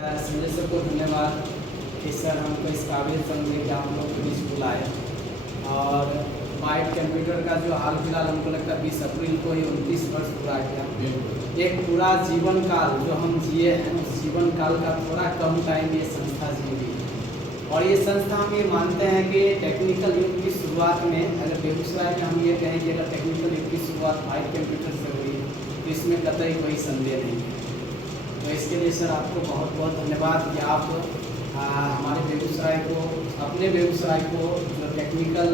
Sanjay sir को धन्यवाद कि सर हमको इस काबिल समझे कि हम लोग को बीच बुलाए। और बाइट कंप्यूटर का जो हाल फिलहाल हमको लगता है 20 अप्रैल को ही 29 वर्ष पूरा किया। एक पूरा जीवन काल जो हम जिए हैं उस जीवन काल का थोड़ा कम टाइम ये संस्था जी भी है। और ये संस्था हम ये मानते हैं कि टेक्निकल युग की शुरुआत में अगर बेगूसराय में हम ये कहें कि अगर टेक्निकल युग की शुरुआत बाइट कंप्यूटर से हुई तो इसमें कतई कोई संदेह नहीं है। तो इसके लिए सर आपको बहुत बहुत धन्यवाद कि आप हमारे बेगूसराय को, अपने बेगूसराय को जो टेक्निकल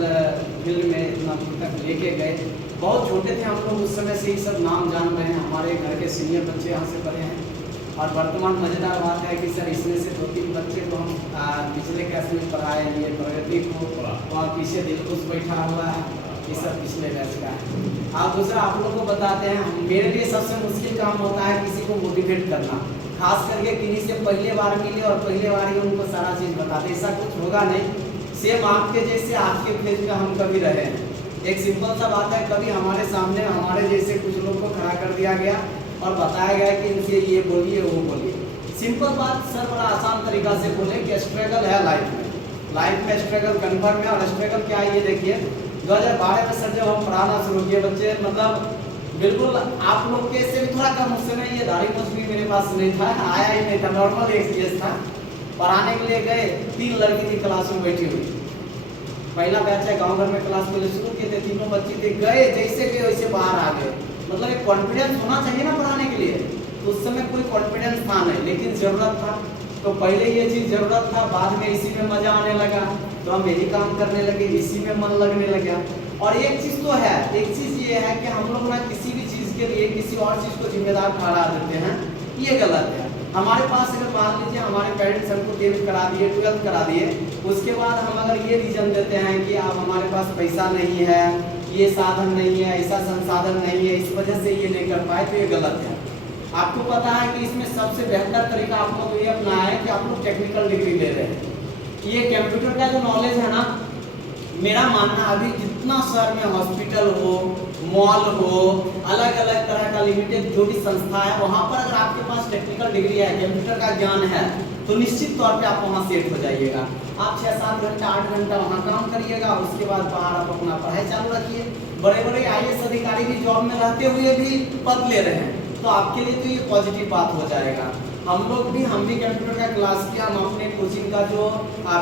फील्ड में इतना दूर तक लेके गए। बहुत छोटे थे हम लोग उस समय से ही सब नाम जान रहे हैं, हमारे घर के सीनियर बच्चे यहाँ से पढ़े हैं। और वर्तमान मज़ेदार बात है कि सर इसमें से 2-3 बच्चे को हम पिछले कैसे में पढ़ाए लिए, प्रगति को वहाँ पीछे दिलखुश बैठा हुआ है, ये सब पिछले बैच का है। आप दूसरा आप लोगों को बताते हैं, मेरे लिए सबसे मुश्किल काम होता है किसी को मोटिवेट करना, खास करके किन्हीं से पहले बार मिले और पहले बार ही उनको सारा चीज़ बताते। ऐसा कुछ होगा नहीं, सेम आपके जैसे आज के फेज में हम कभी रहे हैं। एक सिंपल सा बात है, कभी हमारे सामने हमारे जैसे कुछ लोग को खड़ा कर दिया गया और बताया गया कि इनसे ये बोलिए वो बोलिए। सिंपल बात सर बड़ा आसान तरीका से बोले कि स्ट्रगल है लाइफ में स्ट्रगल कन्फर्म है। और स्ट्रगल क्या है ये देखिए, 2012 में सर जब हम पढ़ाना शुरू किए बच्चे, मतलब बिल्कुल आप लोग के से भी थोड़ा कम उस समय ये दाढ़ी मूंछ भी मेरे पास नहीं था, आया ही नहीं था, नॉर्मल एक्सपीरियंस था। पढ़ाने के लिए गए, 3 लड़की थी क्लास में बैठी हुई, पहला बैच है, गांव घर में क्लास पहले शुरू किए थे, 3 बच्ची थे, गए जैसे गए वैसे बाहर आ गए। मतलब एक कॉन्फिडेंस होना चाहिए ना पढ़ाने के लिए, तो उस समय कोई कॉन्फिडेंस था नहीं, लेकिन ज़रूरत था। तो पहले ये चीज़ ज़रूरत था, बाद में इसी में मज़ा आने लगा तो हम यही काम करने लगे, इसी में मन लगने लगा। और एक चीज़ तो है, एक चीज़ ये है कि हम लोग ना किसी भी चीज़ के लिए किसी और चीज़ को जिम्मेदार ठहरा देते हैं, ये गलत है। हमारे पास अगर मान लीजिए हमारे पेरेंट्स हमको 10th करा दिए, 12th करा दिए, उसके बाद हम अगर ये रीज़न देते हैं कि आप हमारे पास पैसा नहीं है, ये साधन नहीं है, ऐसा संसाधन नहीं है, इस वजह से ये नहीं कर पाए, तो ये गलत है। आपको पता है कि इसमें सबसे बेहतर तरीका आप लोग ये अपनाया है कि आप लोग टेक्निकल डिग्री ले रहे हैं। ये कंप्यूटर का जो नॉलेज है ना, मेरा मानना अभी जितना शहर में हॉस्पिटल हो, मॉल हो, अलग अलग तरह का लिमिटेड जो भी संस्था है, वहाँ पर अगर आपके पास टेक्निकल डिग्री है, कंप्यूटर का ज्ञान है, तो निश्चित तौर पे आप वहाँ सेट हो जाइएगा। आप 6-7 घंटा 8 घंटा वहाँ काम करिएगा, उसके बाद बाहर आप अपना पढ़ाई चालू रखिए। बड़े बड़े IAS अधिकारी भी जॉब में रहते हुए भी पद ले रहे हैं, तो आपके लिए तो ये पॉजिटिव बात हो जाएगा। हम भी कंप्यूटर का क्लास किया, हम अपने कोचिंग का जो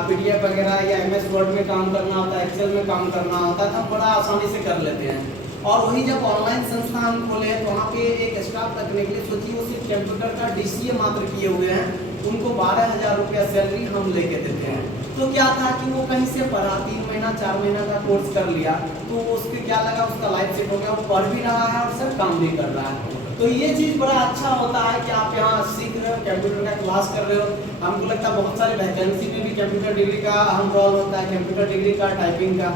PDF वगैरह या MS वर्ड में काम करना होता है, एक्सेल में काम करना होता है, तो हम बड़ा आसानी से कर लेते हैं। और वही जब ऑनलाइन संस्था हम खोले तो वहाँ पे एक स्टाफ रखने के लिए सोचिए, वो सिर्फ कंप्यूटर का DCA मात्र किए हुए हैं, उनको 12,000 रुपया सैलरी हम लेके देते हैं। तो क्या था कि वो कहीं से पढ़ा, 3 महीना 4 महीना का कोर्स कर लिया, तो उसके क्या लगा, उसका लाइफ सेट हो गया, वो पढ़ भी रहा है और सब काम भी कर रहा है। तो ये चीज़ बड़ा अच्छा होता है कि आप यहाँ सीख रहे हो, कंप्यूटर का क्लास कर रहे हो। हमको लगता है बहुत सारे वैकेंसी में भी कंप्यूटर डिग्री का अहम रोल होता है, कंप्यूटर डिग्री का, टाइपिंग का।